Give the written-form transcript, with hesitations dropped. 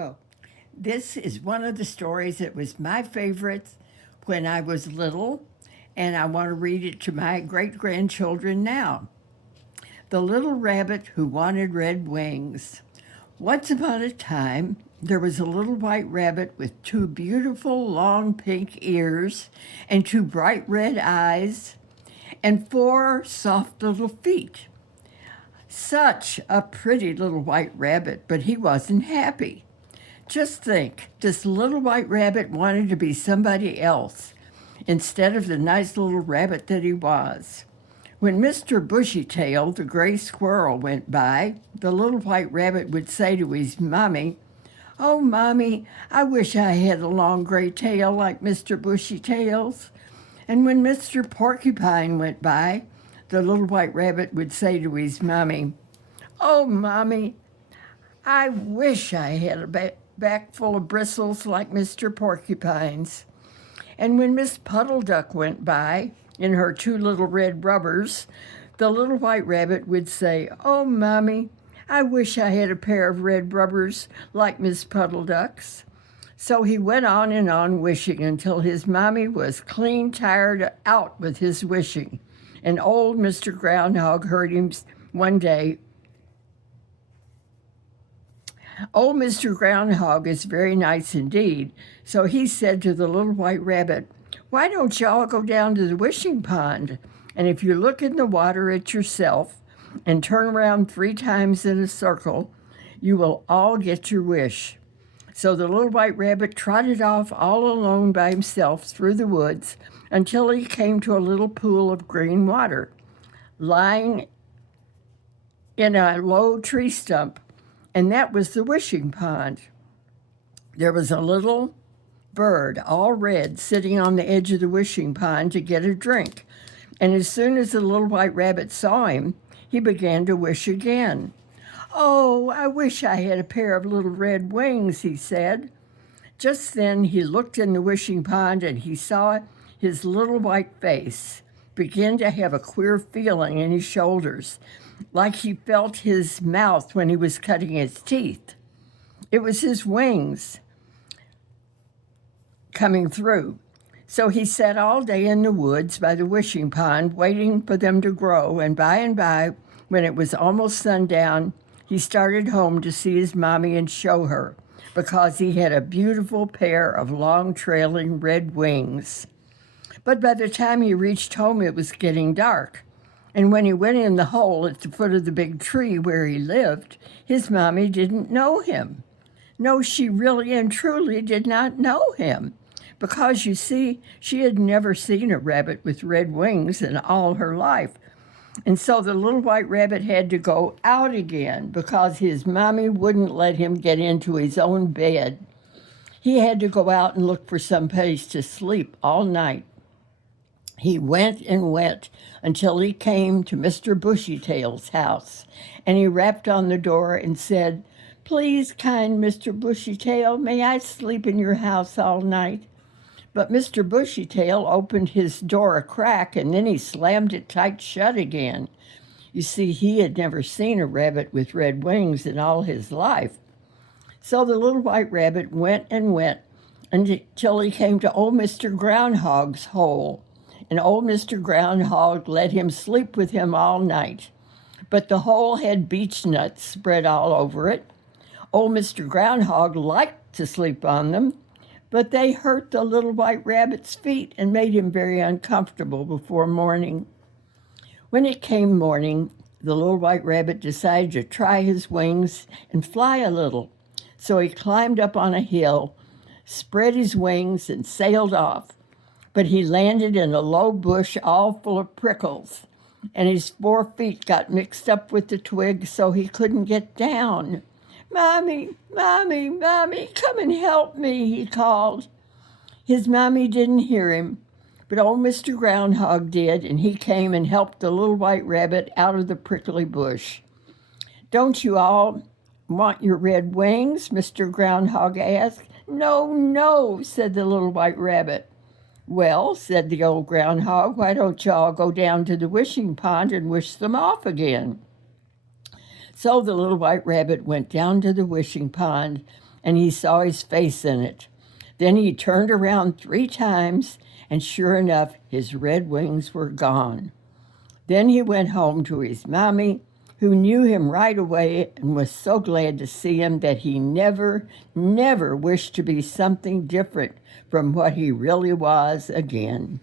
Go. This is one of the stories that was my favorite when I was little, and I want to read it to my great grandchildren now. The Little Rabbit Who Wanted Red Wings. Once upon a time, there was a little white rabbit with two beautiful long pink ears and two bright red eyes and four soft little feet. Such a pretty little white rabbit, but he wasn't happy. Just think, this little white rabbit wanted to be somebody else instead of the nice little rabbit that he was. When Mr. Bushytail, the gray squirrel, went by, the little white rabbit would say to his mommy, "Oh, Mommy, I wish I had a long gray tail like Mr. Bushytail's." And when Mr. Porcupine went by, the little white rabbit would say to his mommy, "Oh, Mommy, I wish I had a back full of bristles like Mr. Porcupine's." And when Miss Puddle Duck went by in her two little red rubbers, the little white rabbit would say, "Oh, Mommy, I wish I had a pair of red rubbers like Miss Puddle Duck's." So he went on and on wishing until his mommy was clean tired out with his wishing. And old Mr. Groundhog heard him one day. Old Mr. Groundhog is very nice indeed, so he said to the little white rabbit, "Why don't you all go down to the wishing pond? And if you look in the water at yourself and turn around 3 times in a circle, you will all get your wish." So the little white rabbit trotted off all alone by himself through the woods until he came to a little pool of green water, lying in a low tree stump, and that was the wishing pond. There was a little bird, all red, sitting on the edge of the wishing pond to get a drink, and as soon as the little white rabbit saw him, he began to wish again. "Oh, I wish I had a pair of little red wings," he said. Just then he looked in the wishing pond and he saw his little white face begin to have a queer feeling in his shoulders, like he felt his mouth when he was cutting his teeth. It was his wings coming through. So he sat all day in the woods by the wishing pond, waiting for them to grow, and by, when it was almost sundown, he started home to see his mommy and show her, because he had a beautiful pair of long trailing red wings. But by the time he reached home, it was getting dark. And when he went in the hole at the foot of the big tree where he lived, his mommy didn't know him. No, she really and truly did not know him, because, you see, she had never seen a rabbit with red wings in all her life. And so the little white rabbit had to go out again because his mommy wouldn't let him get into his own bed. He had to go out and look for some place to sleep all night. He went and went until he came to Mr. Bushytail's house, and he rapped on the door and said, "Please, kind Mr. Bushytail, may I sleep in your house all night?" But Mr. Bushytail opened his door a crack, and then he slammed it tight shut again. You see, he had never seen a rabbit with red wings in all his life. So the little white rabbit went and went until he came to old Mr. Groundhog's hole. And old Mr. Groundhog let him sleep with him all night. But the hole had beech nuts spread all over it. Old Mr. Groundhog liked to sleep on them, but they hurt the little white rabbit's feet and made him very uncomfortable before morning. When it came morning, the little white rabbit decided to try his wings and fly a little. So he climbed up on a hill, spread his wings, and sailed off. But he landed in a low bush all full of prickles, and his 4 feet got mixed up with the twig so he couldn't get down. "Mommy, Mommy, Mommy, come and help me," he called. His mommy didn't hear him, but old Mr. Groundhog did, and he came and helped the little white rabbit out of the prickly bush. "Don't you all want your red wings?" Mr. Groundhog asked. "No, no," said the little white rabbit. "Well," said the old groundhog, "why don't you all go down to the wishing pond and wish them off again?" So the little white rabbit went down to the wishing pond, and he saw his face in it. Then he turned around 3 times, and sure enough, his red wings were gone. Then he went home to his mommy, who knew him right away and was so glad to see him that he never, never wished to be something different from what he really was again.